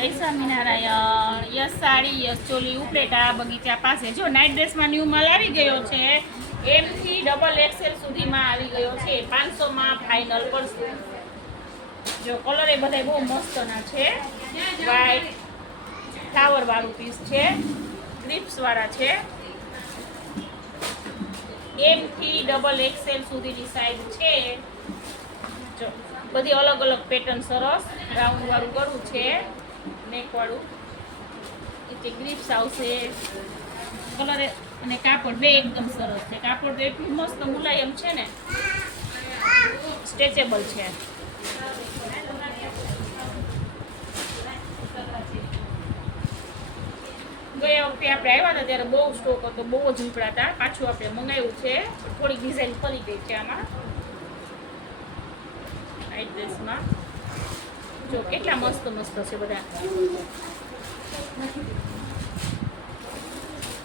જય Swaminarayan. Yes sari, yes choli, Upleta બગીચા પાસે. જો નાઇટ ડ્રેસમાં ન્યૂ માલ આવી ગયો છે. એમ થી ડબલ એક્સેલ સુધીમાં આવી ગયો છે. 500માં ફાઇનલ પડશે. જો કલર એ બધા બહુ મસ્તના છે. વ્હાઈટ ફ્લાવર વાળું પીસ છે, ગ્રીપ્સ વાળા છે. એમ થી ડબલ એક્સેલ સુધીની સાઈઝ છે. જો બધી અલગ અલગ પેટર્ન સરસ. રાઉન્ડ વાળું ગળું છે, નેક વાળું, નીચે ગ્રીપ્સ આવશે. કલર અને કાપડ બે એકદમ સરસ છે. કાપડ તો એટલું મસ્ત મુલાયમ છે ને, સ્ટ્રેચેબલ છે. ગયા વખતે આપણે આવ્યા હતા ત્યારે બહુ સ્ટોક હતો, બહુ જ ઉપડાતા. પાછું આપણે મંગાવ્યું છે, થોડી ડિઝાઇન ફરી ગઈ છે આમાં નાઇટ ડ્રેસમાં. જો કેટલા મસ્ત મસ્ત છે બધા.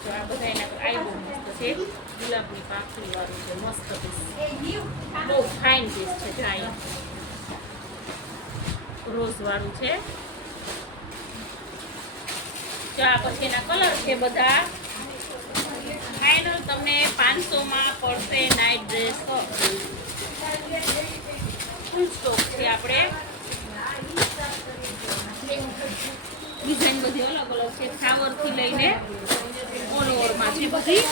જો આ બધા એના આ બહુ મસ્ત છે. ગુલાબની પાંખડી વાળું છે, મસ્ત પીસ, બહુ ફાઇન પીસ છે. જાય રોઝ વાળું છે. જો આ પછી એના કલર છે બધા. ફાઇનલ તમને 500માં પડશે નાઇટ ડ્રેસ. ફૂલ સ્ટોક છે. આપણે ડિઝાઇન બધી અલગ અલગ છે. ફ્લાવરથી લઈને ઓલ ઓવરમાં છે બધી.